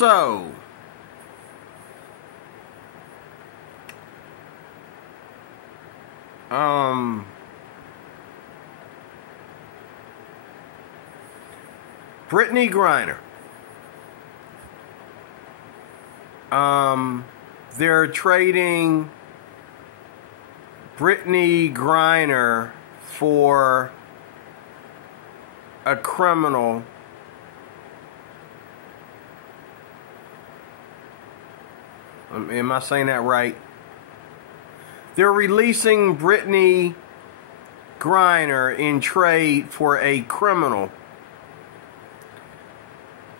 So, Brittney Griner. They're trading Brittney Griner for a criminal am I saying that right? They're releasing Brittney Griner in trade for a criminal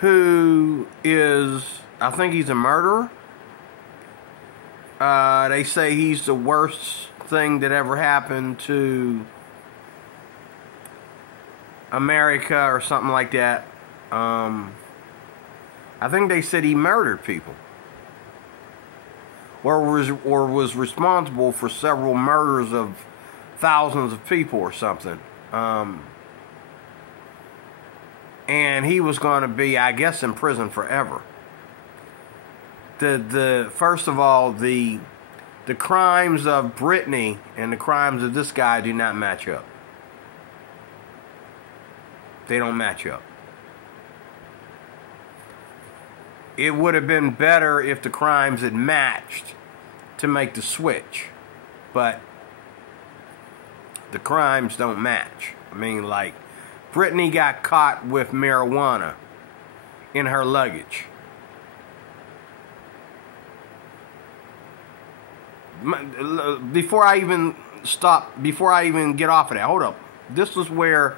who is, I think he's a murderer. They say he's the worst thing that ever happened to America or something like that. I think they said he murdered people. Or was responsible for several murders of thousands of people or something. And he was going to be, I guess, in prison forever. First of all, the crimes of Brittney and the crimes of this guy do not match up. They don't match up. It would have been better if the crimes had matched to make the switch. But the crimes don't match. I mean, like, Brittney got caught with marijuana in her luggage. Before I even get off of that, hold up. This is where,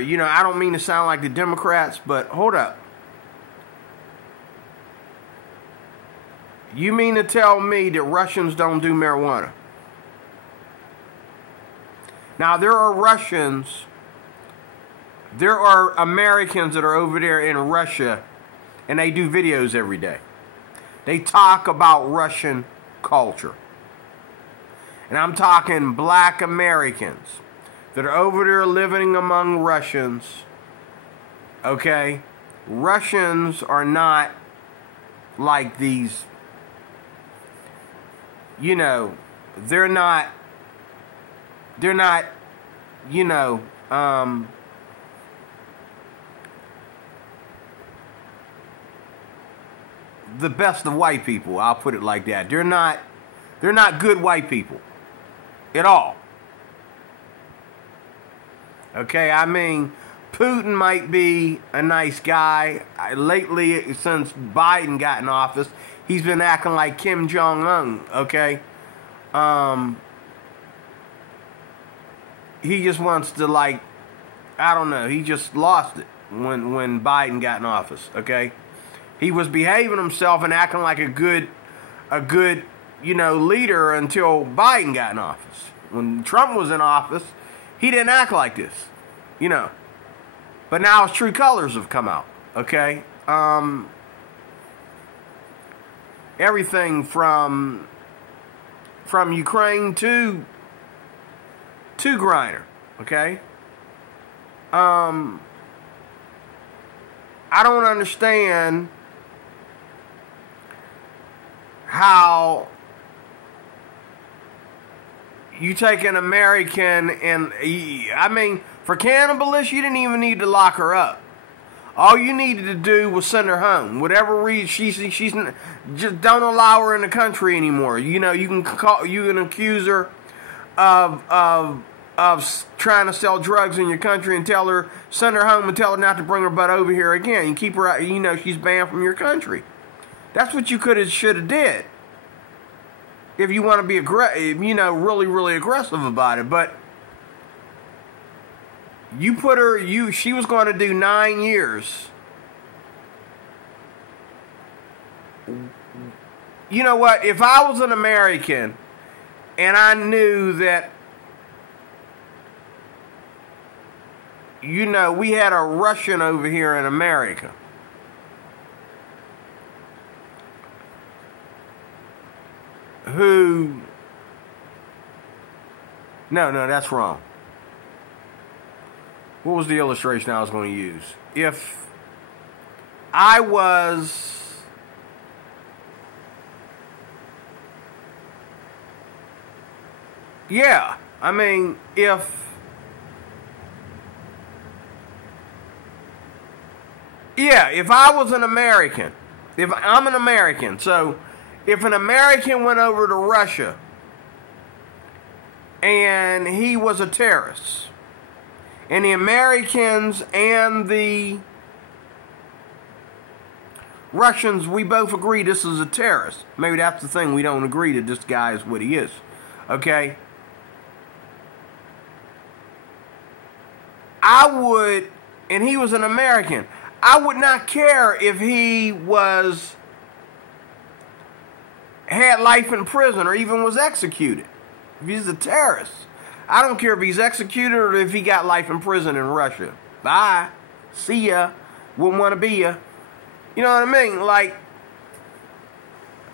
you know, I don't mean to sound like the Democrats, but hold up. You mean to tell me that Russians don't do marijuana? Now, there are Russians, there are Americans that are over there in Russia, and they do videos every day. They talk about Russian culture. And I'm talking black Americans that are over there living among Russians. Okay? Russians are not like these, you know, they're not, you know, the best of white people. I'll put it like that. They're not good white people at all. Okay, I mean, Putin might be a nice guy. Lately, since Biden got in office, he's been acting like Kim Jong-un, okay? He just wants to, like, I don't know, he just lost it when Biden got in office, okay? He was behaving himself and acting like a good, you know, leader until Biden got in office. When Trump was in office, he didn't act like this, you know. But now his true colors have come out, okay? Everything from Ukraine to Griner, okay? I don't understand how you take an American and, I mean, for cannibalism, you didn't even need to lock her up. All you needed to do was send her home. Whatever reason, she's just don't allow her in the country anymore. You know, you can accuse her of trying to sell drugs in your country and send her home and tell her not to bring her butt over here again. And keep her out, you know, she's banned from your country. That's what you should have did. If you want to be you know, really aggressive about it. But you put her, she was going to do 9 years. You know what? If I was an American and I knew that, you know, we had a Russian over here in America who, no, that's wrong. What was the illustration I was going to use? I was yeah, I mean, if I was an American, if I'm an American, so if an American went over to Russia and he was a terrorist, and the Americans and the Russians, we both agree this is a terrorist. Maybe that's the thing, we don't agree that this guy is what he is. Okay? I would, and he was an American, I would not care if he had life in prison or even was executed. If he's a terrorist. I don't care if he's executed or if he got life in prison in Russia. Bye. See ya. Wouldn't want to be ya. You know what I mean? Like,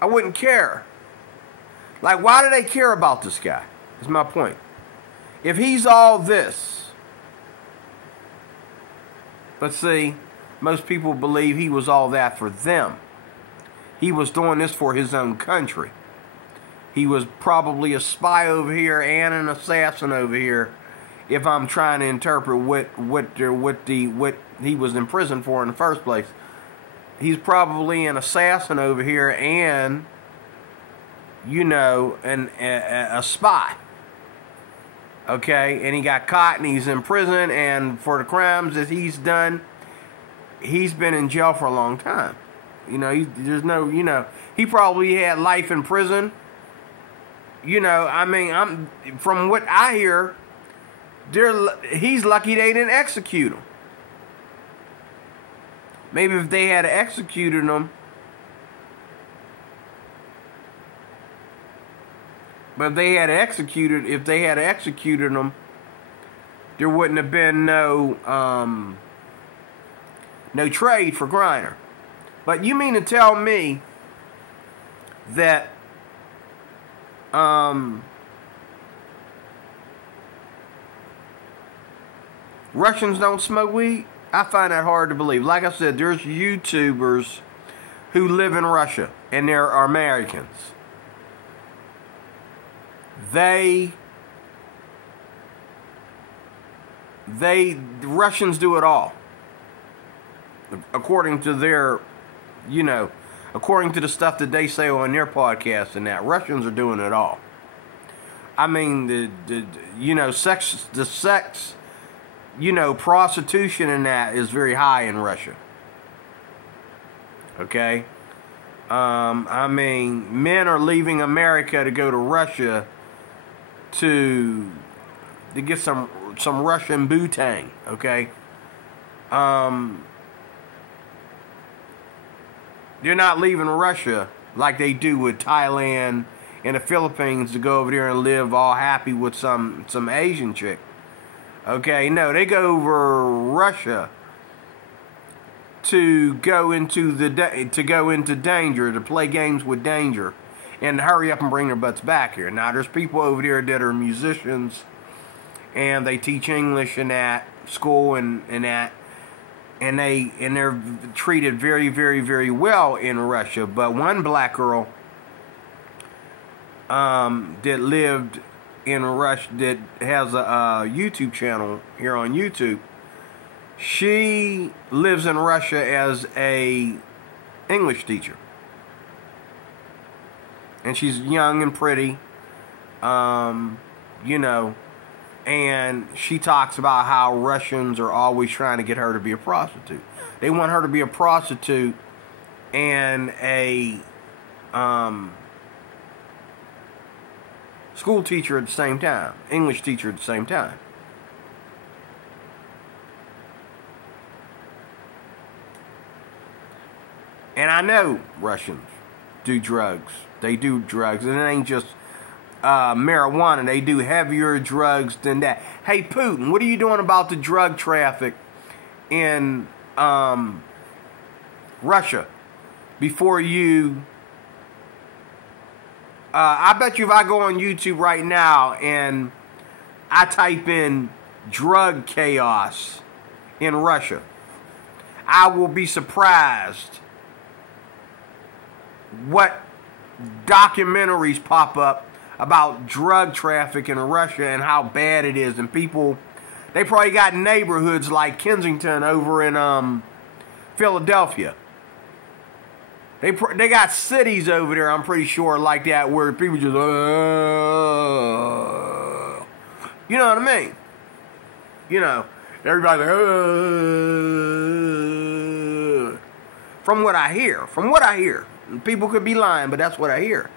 I wouldn't care. Like, why do they care about this guy? Is my point. If he's all this. But see, most people believe he was all that for them. He was doing this for his own country. He was probably a spy over here and an assassin over here, if I'm trying to interpret what he was in prison for in the first place. He's probably an assassin over here and, you know, a spy. Okay, and he got caught and he's in prison, and for the crimes that he's done, he's been in jail for a long time. You know, there's no, you know, he probably had life in prison. You know, I mean, from what I hear, he's lucky they didn't execute him. Maybe if they had executed him, but if they had executed him, there wouldn't have been no trade for Griner. But you mean to tell me that Russians don't smoke weed? I find that hard to believe. Like I said, there's YouTubers who live in Russia, and there are Americans. The Russians do it all. According to their, you know, according to the stuff that they say on their podcast and that, Russians are doing it all. I mean, the sex, you know, prostitution and that is very high in Russia. Okay? I mean, men are leaving America to go to Russia to get some Russian bootang, okay? They're not leaving Russia like they do with Thailand and the Philippines to go over there and live all happy with some Asian chick. Okay, no, they go over Russia to go into danger, to play games with danger, and to hurry up and bring their butts back here. Now, there's people over there that are musicians, and they teach English in that school and that, and they're treated very, very, very well in Russia. But one black girl that lived in Russia, that has a YouTube channel here on YouTube, she lives in Russia as a English teacher, and she's young and pretty, you know, and she talks about how Russians are always trying to get her to be a prostitute. They want her to be a prostitute and a school teacher at the same time, English teacher at the same time. And I know Russians do drugs. They do drugs, and it ain't just marijuana. They do heavier drugs than that. Hey, Putin, what are you doing about the drug traffic in Russia before you... I bet you if I go on YouTube right now and I type in drug chaos in Russia, I will be surprised what documentaries pop up about drug traffic in Russia and how bad it is. And people, they probably got neighborhoods like Kensington over in Philadelphia. They got cities over there, I'm pretty sure, like that, where people just, you know what I mean? You know, everybody's like, from what I hear. People could be lying, but that's what I hear.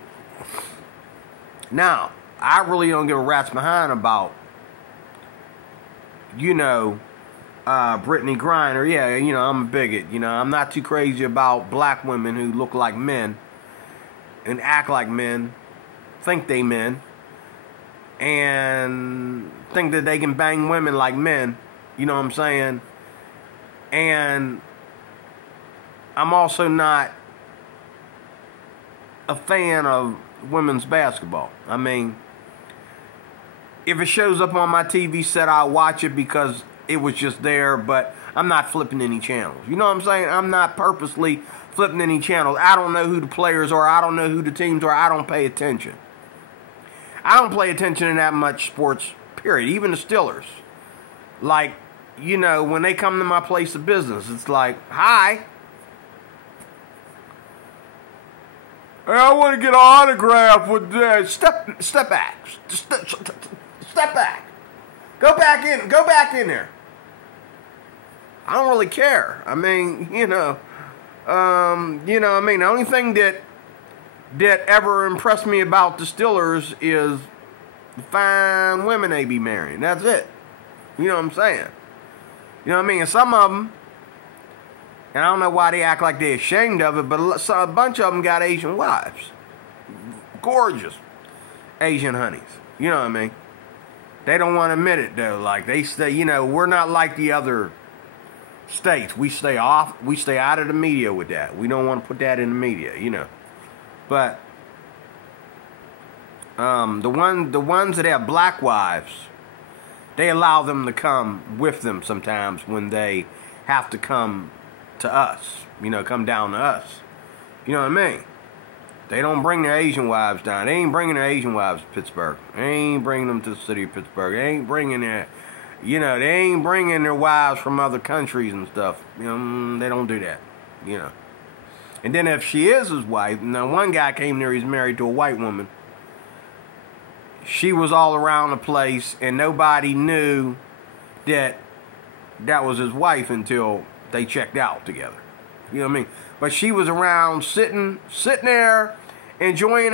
Now, I really don't give a rat's behind about, you know, Brittney Griner. Yeah, you know, I'm a bigot. You know, I'm not too crazy about black women who look like men and act like men, think they men, and think that they can bang women like men. You know what I'm saying? And I'm also not a fan of women's basketball. I mean, if it shows up on my TV set, I'll watch it because it was just there, but I'm not flipping any channels. You know what I'm saying? I'm not purposely flipping any channels. I don't know who the players are. I don't know who the teams are. I don't pay attention. I don't pay attention to that much sports, period. Even the Steelers. Like, you know, when they come to my place of business, it's like, hi. Hey, I want to get an autograph with that. Step back. Step back. Go back in there. I don't really care. I mean, you know, I mean, the only thing that ever impressed me about the Steelers is the fine women they be marrying. That's it. You know what I'm saying? You know what I mean? And some of them, and I don't know why they act like they're ashamed of it, but a bunch of them got Asian wives. Gorgeous Asian honeys. You know what I mean? They don't want to admit it, though. Like, they say, you know, we're not like the other states. We stay out of the media with that. We don't want to put that in the media, you know. But the ones that have black wives, they allow them to come with them sometimes when they have to come to us. You know, come down to us. You know what I mean? They don't bring their Asian wives down. They ain't bringing their Asian wives to Pittsburgh. They ain't bringing them to the city of Pittsburgh. They ain't bringing their, you know, they ain't bringing their wives from other countries and stuff. You know, they don't do that. You know. And then if she is his wife, now one guy came there, he's married to a white woman. She was all around the place, and nobody knew that that was his wife until they checked out together. You know what I mean? But she was around sitting there, enjoying